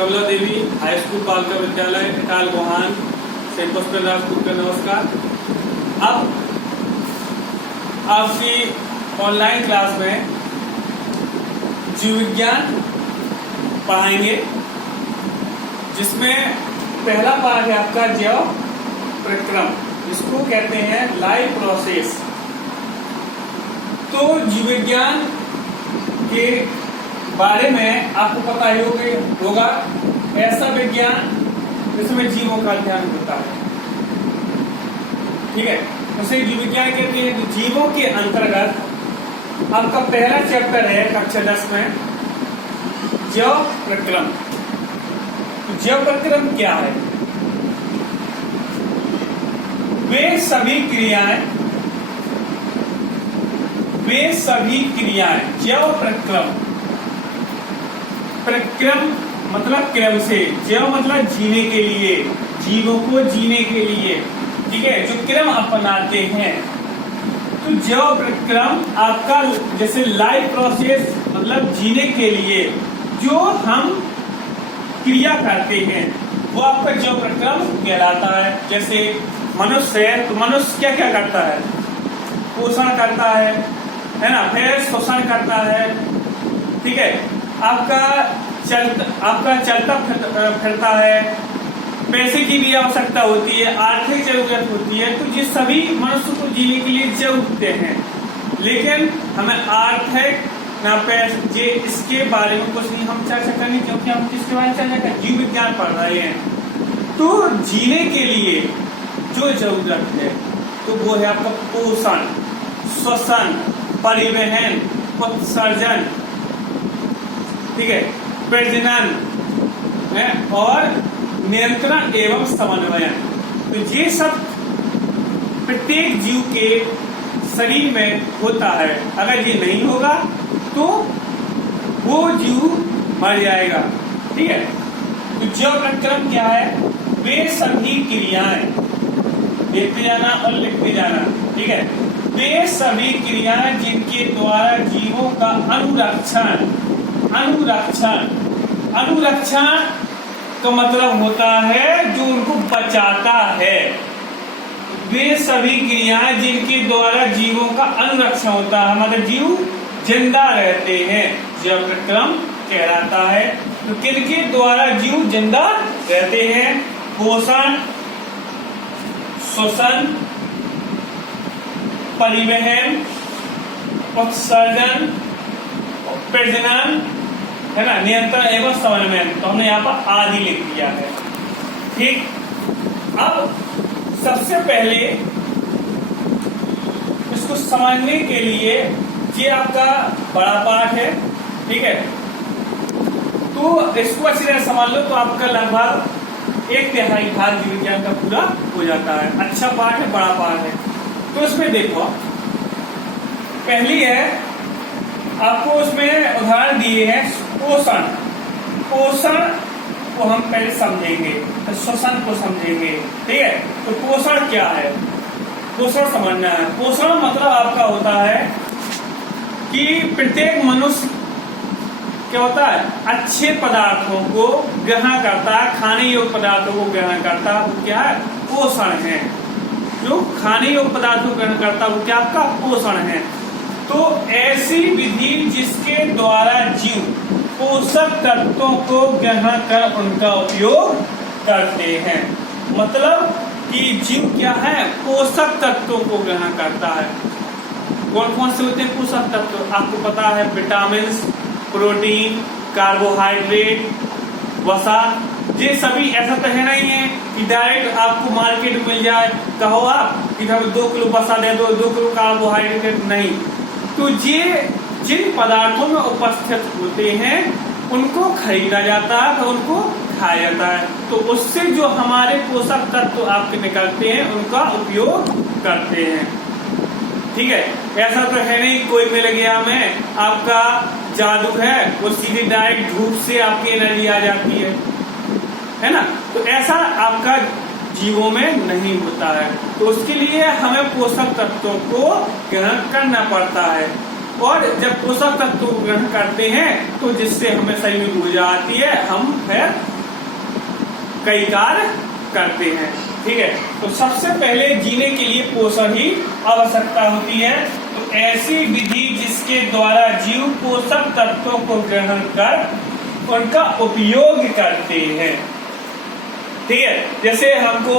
कमला देवी high school Balika Vidyalaya इटाल Gohan से पुष्पेंद्र राजपूत का नमस्कार। अब आपकी ऑनलाइन क्लास में जीव विज्ञान पढ़ाएंगे, जिसमें पहला पार्ट है आपका जैव प्रक्रम, इसको कहते हैं लाइफ प्रोसेस। तो जीव विज्ञान के बारे में आपको पता ही होगा ऐसा विज्ञान जिसमें जीवों का अध्ययन होता है। ठीक है, उसे जीव विज्ञान कहते हैं। तो जीवों के अंतर्गत आपका पहला चैप्टर है कक्षा 10 में जैव प्रक्रम। तो जैव प्रक्रम क्या है? वे सभी क्रियाएं जैव प्रक्रम। प्रक्रम मतलब क्रम से, जैव मतलब जीने के लिए, जीवों को जीने के लिए, ठीक है, जो क्रम अपनाते हैं। तो जैव प्रक्रम आपका जैसे लाइफ प्रोसेस मतलब जीने के लिए जो हम क्रिया करते हैं वो आपका जैव प्रक्रम कहलाता है। जैसे मनुष्य है तो मनुष्य क्या क्या करता है? पोषण करता है ना, फिर शोषण करता है। ठीक है, आपका चलता फिरता है, पैसे की भी आवश्यकता होती है, आर्थिक जरूरत होती है। तो ये सभी मनुष्य को जीने के लिए जरूरतें हैं, लेकिन हमें आर्थिक ना पैसे इसके बारे में कुछ नहीं हम चर्चा करेंगे, क्योंकि हम किसके बारे में चर्चा करें? जीव विज्ञान पढ़ रहे हैं। तो जीने के लिए जो जरूरत है तो वो है आपका पोषण, श्वसन, परिवहन, उत्सर्जन, ठीक है, प्रजनन और नियंत्रण एवं समन्वयन। तो ये सब प्रत्येक जीव के शरीर में होता है। अगर ये नहीं होगा तो वो जीव मर जाएगा। ठीक है, तो जैव प्रक्रम क्या है? वे सभी क्रियाएं, देखते जाना और लिखते जाना। ठीक है, वे सभी क्रियाएं जिनके द्वारा जीवों का अनुरक्षण का मतलब होता है जो उनको बचाता है। वे सभी क्रियाएं जिनके द्वारा जीवों का अनुरक्षण होता है, मतलब जीव जिंदा रहते हैं, जैव प्रक्रम कहलाता है। तो किनके द्वारा जीव जिंदा रहते हैं? पोषण, श्वसन, परिवहन, उत्सर्जन, प्रजनन, है ना, नियंत्रण एवं समन्वय। तो हमने यहाँ पर आदि लिख दिया है। ठीक, अब सबसे पहले इसको समझने के लिए ये आपका बड़ा पाठ है। ठीक है, तो इसको अच्छी तरह समझ लो तो आपका लगभग 1/3 भाग जीव विज्ञान का पूरा हो जाता है। अच्छा पाठ है, बड़ा पाठ है। तो इसमें देखो, पहली है आपको उसमें उदाहरण दिए हैं पोषण को हम पहले समझेंगे, तो श्वसन को समझेंगे। ठीक है, तो पोषण क्या है? पोषण समझना है। पोषण मतलब आपका होता है कि प्रत्येक मनुष्य क्या होता है? अच्छे पदार्थों को ग्रहण करता है, खाने योग्य पदार्थों को ग्रहण करता है, वो क्या है? पोषण है। जो खाने योग्य पदार्थों को ग्रहण करता है वो क्या आपका पोषण है। तो ऐसी विधि जिसके द्वारा जीव पोषक तत्वों को ग्रहण कर उनका उपयोग करते हैं। मतलब कि जीव क्या है? पोषक तत्वों को ग्रहण करता है। कौन कौन से होते हैं पोषक तत्व? आपको पता है, विटामिन, प्रोटीन, कार्बोहाइड्रेट, वसा। ये सभी ऐसा तो है नहीं है कि डायरेक्ट आपको मार्केट में मिल जाए, कहो आप कि 2 किलो वसा दे दो, 2 किलो कार्बोहाइड्रेट, नहीं। तो ये जिन पदार्थों में उपस्थित होते हैं उनको खरीदा जाता है, तो उनको खाया जाता है। तो उससे जो हमारे पोषक तत्व आपके निकलते हैं उनका उपयोग करते हैं। ठीक है, ऐसा तो है नहीं कोई मिल गया हमें, आपका जादू है, वो सीधे डायरेक्ट धूप से आपकी एनर्जी आ जाती है ना। तो ऐसा आपका जीवों में नहीं होता है। तो उसके लिए हमें पोषक तत्वों को ग्रहण करना पड़ता है। और जब पोषक तत्व ग्रहण करते हैं तो जिससे हमें शरीर में ऊर्जा आती है, हम फिर कई कार्य करते हैं। ठीक है, तो सबसे पहले जीने के लिए पोषण ही आवश्यकता होती है। तो ऐसी विधि जिसके द्वारा जीव पोषक तत्वों को ग्रहण कर उनका उपयोग करते हैं। ठीक है, जैसे हमको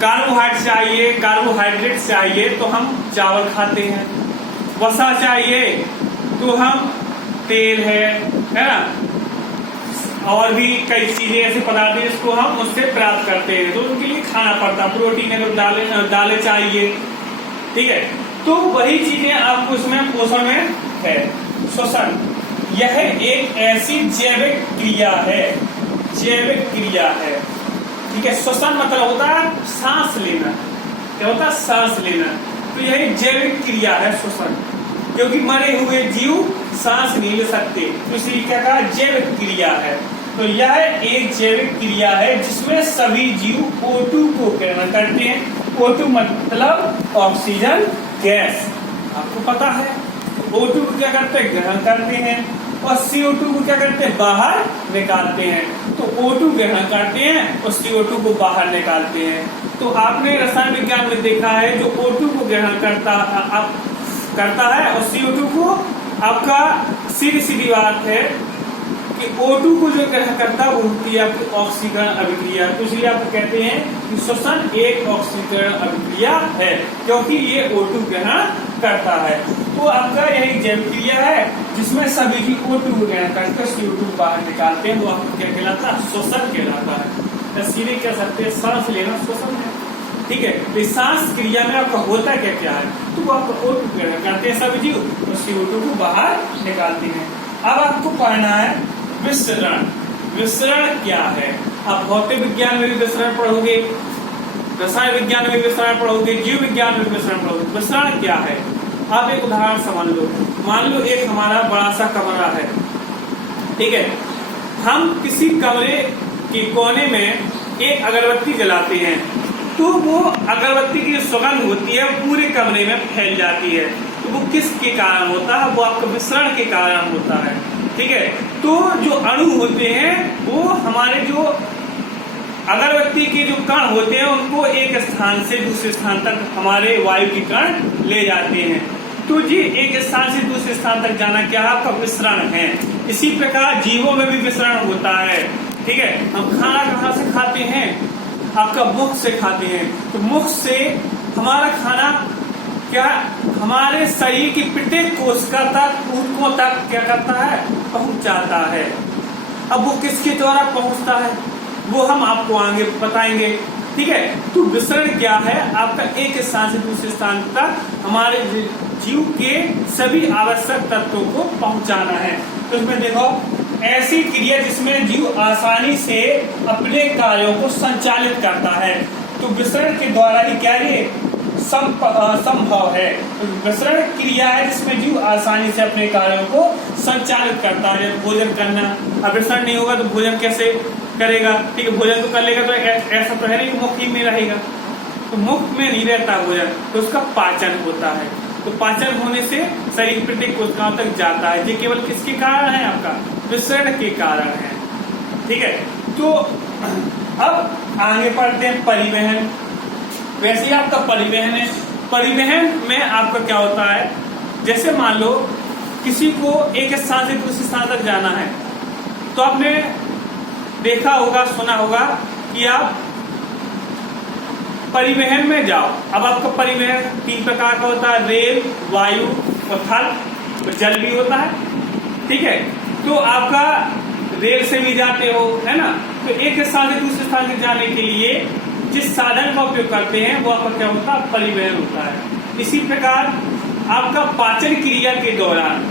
कार्बोहाइड्रेट चाहिए तो हम चावल खाते हैं, वसा चाहिए तो हम तेल है ना, और भी कई चीजें ऐसे पदार्थ हैं जिसको हम उससे प्राप्त करते हैं, तो उनके लिए खाना पड़ता है। प्रोटीन है, दालें चाहिए। ठीक है, तो वही चीजें आपको इसमें पोषण में है। श्वसन, यह एक ऐसी जैविक क्रिया है, जैविक क्रिया है। ठीक है, श्वसन मतलब होता है सांस लेना। क्या होता है? सांस लेना। तो यही जैविक क्रिया है श्वसन, क्योंकि मरे हुए जीव सांस नहीं ले सकते, तो इसलिए क्या कहा? जैविक क्रिया है। तो यह एक जैविक क्रिया है जिसमें सभी जीव O2 को ग्रहण करते हैं। O2 मतलब ऑक्सीजन गैस, आपको पता है। O2 को क्या करते हैं? ग्रहण करते हैं, और CO2 को क्या करते हैं? बाहर निकालते हैं। तो O2 ग्रहण करते हैं और CO2 को बाहर निकालते हैं। तो आपने रसायन विज्ञान में देखा है, जो O2 को ग्रहण करता है और CO2 को, आपका सीधी सीधी बात है कि O2 को जो ग्रहण करता है वो होती है आपकी ऑक्सीकरण अभिक्रिया। तो इसलिए आप कहते हैं कि श्वसन एक ऑक्सीकरण अभिक्रिया है, क्योंकि ये O2 ग्रहण करता है। तो आपका यही जैविक क्रिया है जिसमें सभी जीव O2 को ग्रहण करके CO2 बाहर निकालते हैं, वो आपको क्या कहलाता है? श्वसन कहलाता है। सीधे कह सकते हैं सांस लेना श्वसन है। ठीक है, तो सांस क्रिया में आपका होता क्या क्या है? तो वो आपका O2 ग्रहण करते हैं सभी जीव, और CO2 को बाहर निकालते हैं। अब आपको पढ़ना है विसरण। विसरण क्या है? आप भौतिक विज्ञान में भी विसरण पढ़ोगे, रसायन विज्ञान में भी विसरण पढ़ोगे, जीव विज्ञान में भी विसरण पढ़ोगे। विसरण क्या है? आप एक उदाहरण समझ लो। मान लो एक हमारा बड़ा सा कमरा है। ठीक है, हम किसी कमरे के कोने में एक अगरबत्ती जलाते हैं, तो वो अगरबत्ती की सुगंध होती है पूरे कमरे में फैल जाती है। तो वो किसके कारण होता है? वो आपका विसरण के कारण होता है। ठीक है, तो जो अणु होते हैं वो हमारे जो अगरबत्ती के जो कण होते हैं उनको एक स्थान से दूसरे स्थान तक हमारे वायु के कण ले जाते हैं। तो जी एक स्थान से दूसरे स्थान तक जाना क्या है? आपका विसरण है। इसी प्रकार जीवों में भी विसरण होता है। ठीक है, हम खाना कहाँ से खाते हैं? आपका मुख से खाते हैं। तो मुख से हमारा खाना क्या हमारे शरीर की प्रत्येक कोशिका तक, ऊतकों तक क्या करता है? पहुंचाता है। अब वो किसके द्वारा पहुंचता है वो हम आपको आगे बताएंगे। ठीक है, तो विसरण क्या है? आपका एक स्थान से दूसरे स्थान तक हमारे जीव के सभी आवश्यक तत्वों को पहुंचाना है। तो इसमें देखो, ऐसी क्रिया जिसमें जीव आसानी से अपने कार्यों को संचालित करता है, तो विसरण के द्वारा ही क्या ये संभव है। तो विसरण क्रिया है जिसमें जीव आसानी से अपने कार्यों को संचालित करता है। भोजन करना, अब विसरण नहीं होगा तो भोजन कैसे करेगा? ठीक है, भोजन तो कर लेगा, तो ऐसा तो है नहीं कि मुख ही में रहेगा, तो मुख में नहीं रहता भोजन, तो उसका पाचन होता है। तो पाचन होने से शरीर प्रत्येक कोशिकाओं तक जाता है। ये केवल किसके कारण है? आपका विसरण के कारण है। ठीक है, तो अब आगे बढ़ते हैं परिवहन। वैसे ही आपका परिवहन है। परिवहन में आपका क्या होता है? जैसे मान लो किसी को एक स्थान से दूसरे स्थान तक जाना है, तो आपने देखा होगा, सुना होगा कि आप परिवहन में जाओ। अब आपका परिवहन 3 प्रकार का होता है, रेल, वायु और थल, और जल भी होता है। ठीक है, तो आपका रेल से भी जाते हो, है ना? तो एक स्थान से दूसरे स्थान तक जाने के लिए जिस साधन का उपयोग करते हैं वो आपका क्या होता है? परिवहन होता है। इसी प्रकार आपका पाचन क्रिया के दौरान,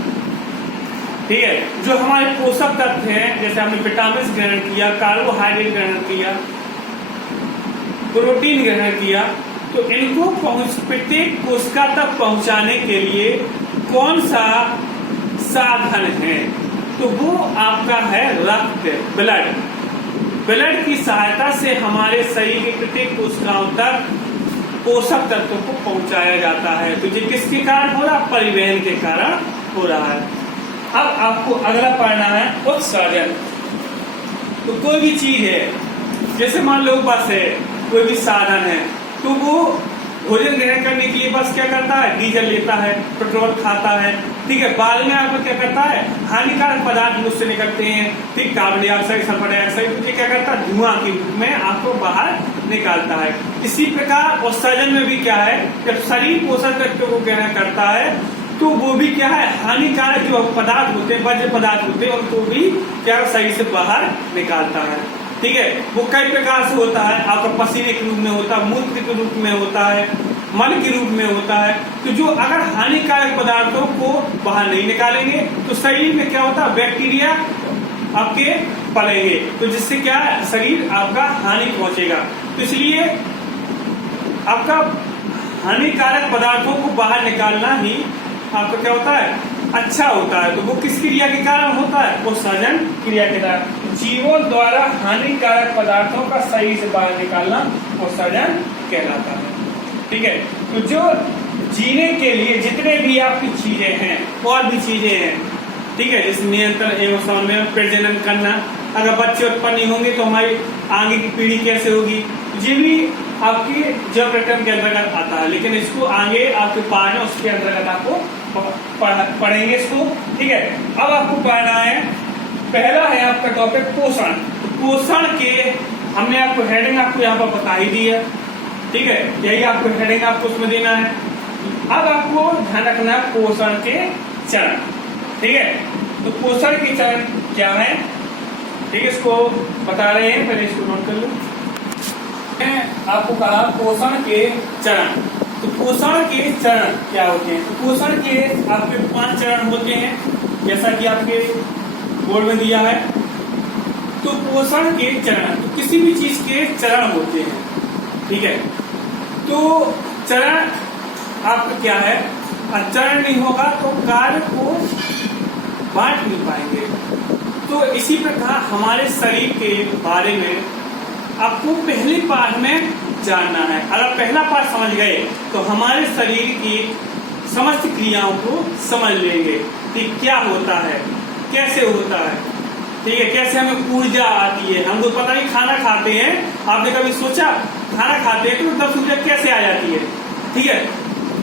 ठीक है, जो हमारे पोषक तत्व हैं, जैसे हमने विटामिन ग्रहण किया, कार्बोहाइड्रेट ग्रहण किया, प्रोटीन ग्रहण किया, तो इनको प्रत्येक कोशिका तक पहुंचाने के लिए कौन सा साधन है? तो वो आपका है रक्त, ब्लड। ब्लड की सहायता से हमारे शरीर के प्रत्येक कोशिकाओं तक पोषक तत्वों को पहुंचाया जाता है। तो ये किसके कारण हो रहा है? परिवहन के कारण हो रहा है। अब आपको अगला पढ़ना है उत्सर्जन। तो कोई भी चीज है, जैसे मान लो बस है, कोई भी साधन है, तो वो भोजन ग्रहण करने के लिए बस क्या करता है, डीजल लेता है, पेट्रोल खाता है, ठीक है। बाद में आपको क्या करता है, हानिकारक पदार्थ उससे निकलते हैं, ठीक, कार्बन डाइऑक्साइड, सल्फर डाइऑक्साइड, तो क्या करता है, धुआं के रूप में आपको बाहर निकालता है। इसी प्रकार उत्सर्जन में भी क्या है, जब शरीर पोषक तत्वों को ग्रहण करता है तो वो भी क्या है, हानिकारक जो पदार्थ होते हैं, वर्ज्य पदार्थ होते हैं, उनको भी क्या शरीर से बाहर निकालता है, ठीक है। वो कई प्रकार से होता है, आपका पसीने के रूप में होता है, मूत्र के रूप में होता है, मल के रूप में होता है। तो जो अगर हानिकारक पदार्थों को बाहर नहीं निकालेंगे तो शरीर में क्या होता है, बैक्टीरिया आपके पलेंगे, तो जिससे क्या है, शरीर आपका हानि पहुंचेगा। तो इसलिए आपका हानिकारक पदार्थों को बाहर निकालना ही आपका क्या होता है, अच्छा होता है। तो वो किस क्रिया के कारण होता है, वो उत्सर्जन क्रिया के कारण। जीवों द्वारा हानिकारक पदार्थों का शरीर से बाहर निकालना उत्सर्जन कहलाता है, ठीक है। तो जो जीने के लिए जितने भी आपकी चीजें हैं, और भी चीजें हैं, ठीक है, जैसे नियंत्रण एवं समन्वय, प्रजनन करना, अगर बच्चे उत्पन्न नहीं होंगे तो हमारी आगे की पीढ़ी कैसे होगी, ये भी आपकी जैव प्रक्रम के अंतर्गत आता है। लेकिन इसको आगे आपके पाठ है, उसके अंतर्गत आपको पढ़ेंगे इसको, ठीक है। अब आपको पढ़ना है, पहला है आपका टॉपिक पोषण। तो पोषण के हमने आपको हेडिंग आपको यहाँ पर बता ही दी है, ठीक है, यही आपको हेडिंग आपको उसमें देना है। अब आपको ध्यान रखना है पोषण के चरण, ठीक है। तो पोषण के चरण क्या है, ठीक है, इसको बता रहे हैं, पहले इसको नोट कर लो। आपको कहा पोषण के चरण। तो पोषण के चरण क्या होते हैं, तो पोषण के आपके 5 चरण होते हैं, जैसा कि आपके बोर्ड में दिया है। तो पोषण के चरण, तो किसी भी चीज के चरण होते हैं, ठीक है। तो चरण आपका क्या है, चरण नहीं होगा तो कार्य को बांट नहीं पाएंगे। तो इसी प्रकार हमारे शरीर के बारे में आपको पहले पाठ में जानना है। अगर पहला पाठ समझ गए तो हमारे शरीर की समस्त क्रियाओं को समझ लेंगे कि क्या होता है, कैसे होता है, ठीक है, कैसे हमें ऊर्जा आती है। हमको पता नहीं, खाना खाते हैं, आपने कभी सोचा खाना खाते हैं तो तब ऊर्जा कैसे आ जाती है, ठीक है।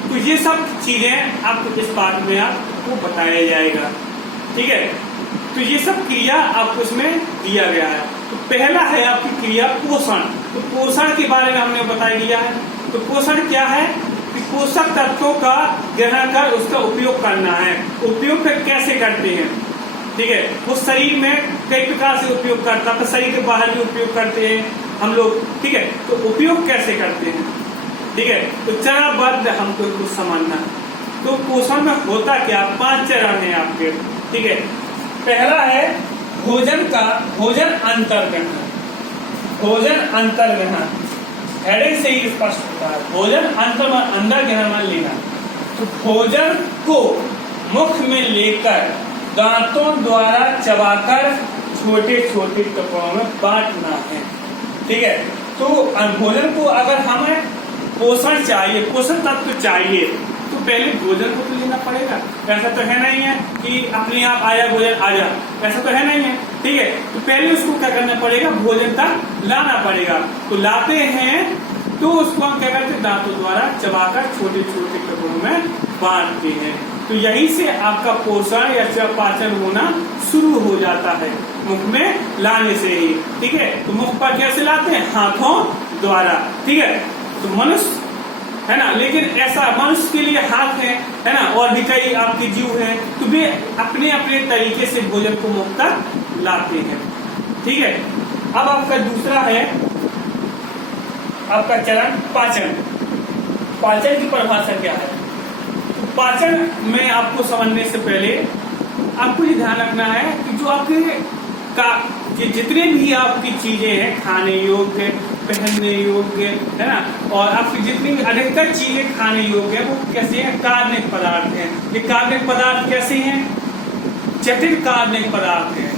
तो ये सब चीजें आपको इस पाठ में आपको बताया जाएगा, ठीक है। तो ये सब क्रिया आपको इसमें दिया गया है। तो पहला है आपकी क्रिया पोषण। तो पोषण के बारे में हमने बता दिया है। तो पोषण क्या है कि पोषक तत्वों का ग्रहण कर उसका उपयोग करना है। उपयोग कैसे करते हैं, ठीक है, वो शरीर में कई प्रकार से उपयोग करता है, शरीर के बाहर भी उपयोग करते हैं हम लोग, ठीक है। तो उपयोग कैसे करते हैं, ठीक है। तो चरणबद्ध हमको कुछ समझना है। तो पोषण में होता क्या, 5 चरण है आपके, ठीक है। पहला है भोजन अंतर्ग्रहण। भोजन अंतर्ग्रहण हेडिंग से ही स्पष्ट होता है, भोजन अंदर ग्रहण मान लेना। तो भोजन को मुख में लेकर दांतों द्वारा चबाकर छोटे छोटे टुकड़ों में बांटना है, ठीक है। तो भोजन को अगर हमें पोषण चाहिए, पोषण तत्व चाहिए, तो पहले भोजन को तो लेना पड़ेगा। ऐसा तो है नहीं है कि अपने आप आया भोजन आ जा, ऐसा तो है नहीं है, ठीक है। तो पहले उसको क्या करना पड़ेगा, भोजन तक लाना पड़ेगा। तो लाते हैं तो उसको हम क्या करते हैं, दांतों द्वारा चबाकर छोटे छोटे टुकड़ों में बांटते हैं। तो यहीं से आपका पोषण या पाचन होना शुरू हो जाता है, मुख में लाने से ही, ठीक है। तो मुख पर कैसे लाते हैं, हाथों द्वारा, ठीक है। तो मनुष्य है ना, लेकिन ऐसा मनुष्य के लिए हाथ है ना, और भी कई आपके जीव हैं, तो वे अपने अपने तरीके से भोजन को मुख तक लाते हैं, ठीक है। अब आपका दूसरा है आपका चरण पाचन। पाचन की परिभाषा क्या है, तो पाचन में आपको समझने से पहले आपको ये ध्यान रखना है कि जो आपके जितने भी आपकी चीजें हैं, खाने योग्य, पहनने योग्य, है ना, और आपकी जितनी भी अधिकतर चीजें खाने योग्य है, वो कैसे हैं, कार्बनिक पदार्थ हैं। ये कार्बनिक पदार्थ कैसे हैं, जटिल कार्बनिक पदार्थ हैं।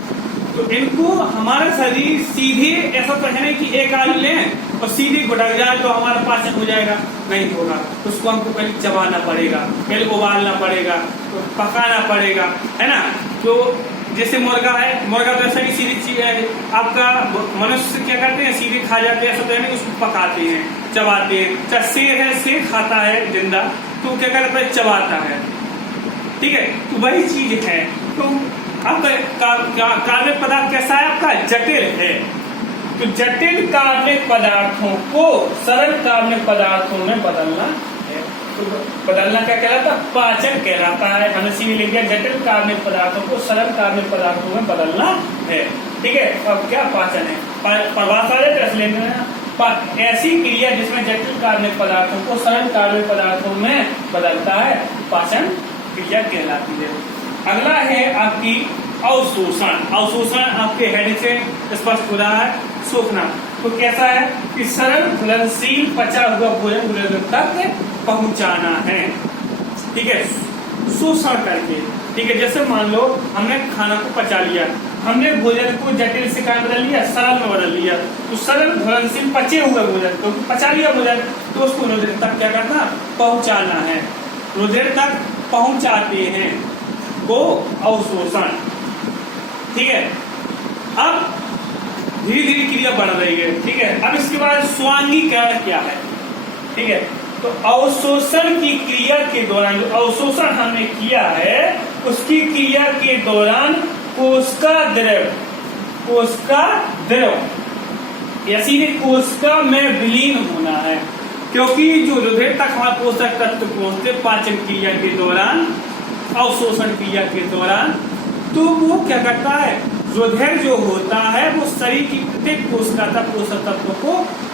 तो इनको हमारा शरीर सीधे, ऐसा तो है नहीं कि एक आलू लें और सीधे गुटक जाए तो हमारा पाचन हो जाएगा, नहीं होगा। उसको हमको पहले चबाना पड़ेगा, पहले उबालना पड़ेगा, तो पकाना पड़ेगा, है ना। तो जैसे मुर्गा है, मुर्गा तो ऐसा नहीं सीधी चीज है, आपका मनुष्य क्या करते हैं, सीधे खा जाते हैं, ऐसा तो है नहीं, उसको पकाते हैं, चबाते हैं। चाहे शेर है, शेर खाता है जिंदा, तो क्या करता है, चबाता है, ठीक है। तो वही चीज है। तो आपका कार्बनिक पदार्थ कैसा है, आपका जटिल है। तो जटिल कार्बनिक पदार्थों को सरल कार्बनिक पदार्थों में बदलना है। तो बदलना क्या कहलाता, पाचन कहलाता है। हमने सीधे लिख दिया, जटिल कार्बनिक पदार्थों को सरल कार्बनिक पदार्थों में बदलना है, ठीक है। अब क्या पाचन है, परिभाषा ऐसी क्रिया जिसमें जटिल कार्बनिक पदार्थों को सरल कार्बनिक पदार्थों में बदलता है, पाचन क्रिया कहलाती है। अगला है आपकी अवशोषण। अवशोषण आपके हेड से स्पष्ट हो रहा है, सोखना। तो कैसा है कि सरल घुलनशील पचा हुआ भोजन गुरुद्वार तक पहुंचाना है, ठीक है, शोषण करके, ठीक है। जैसे मान लो हमने खाना को पचा लिया, हमने भोजन को जटिल से क्या बदल लिया, सरल में बदल लिया। तो सरल घुलनशील पचे हुए भोजन को पचा लिया भोजन, तो उसको रुधिर तक क्या करना, पहुंचाना है, रुधिर तक पहुंचाते हैं, वो अवशोषण, ठीक है। अब धीरे धीरे क्रिया बढ़ रही है, ठीक है। अब इसके बाद स्वांगीकरण क्या है, ठीक है। तो अवशोषण की क्रिया के दौरान, जो अवशोषण हमने किया है उसकी क्रिया के दौरान कोशिका द्रव या सीधे कोशिका में विलीन होना है, क्योंकि जो रुधिर तक हमारे पोषक तत्व पहुंचते पाचन क्रिया के दौरान, अवशोषण क्रिया के दौरान, तो वो क्या करता है, रुधिर जो होता है वो शरीर की प्रत्येक कोशिका तक पोषक तत्व को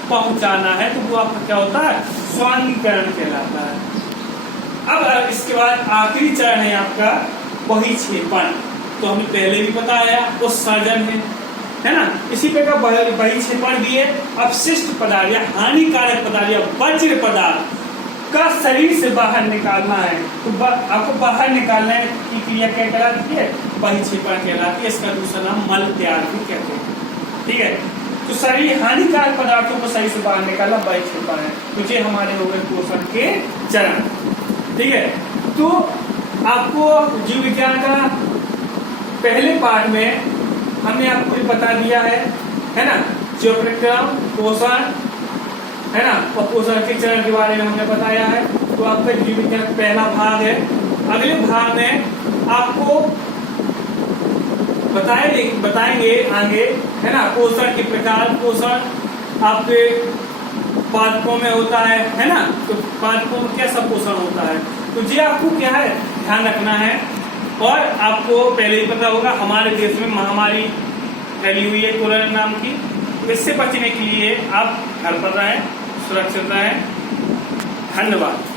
पहुंचाना है, तो वो आपका क्या होता है, स्वांगीकरण कहलाता है। अब इसके बाद आखिरी चरण है आपका बहिक्षेपण। तो हमने पहले भी बताया उत्सर्जन है ना, इसी प्रकार बहिक्षेपण भी है। अपशिष्ट पदार्थ या हानिकारक पदार्थ या वज्र पदार्थ का शरीर से बाहर निकालना है, तो आपको बाहर निकालने की क्रिया क्या कहलाती है, बहिक्षेपण कहलाती है। इसका दूसरा नाम मल त्याग भी कहते हैं, ठीक है। तो शरीर हानिकारक पदार्थों को शरीर से बाहर निकालना बहिक्षेपण है। तो ये हमारे हो गए पोषण के चरण, ठीक है। तो आपको जीव विज्ञान का पहले पार्ट में हमने आपको ये बता दिया है ना, जीव प्रक्रम, पोषण, है ना, और पोषण के चरण के बारे में हमने बताया है। तो आपका जीव विज्ञान पहला भाग है। अगले भाग में आपको बताएंगे आगे, है ना, पोषण के प्रकार। पोषण आपके पादपों में होता है ना, तो पादपों में कैसा पोषण होता है, तो ये आपको क्या है ध्यान रखना है। और आपको पहले ही पता होगा हमारे देश में महामारी फैली हुई है कोरोना नाम की, इससे बचने के लिए आप घर पर रहें, सुरक्षित रहें। धन्यवाद।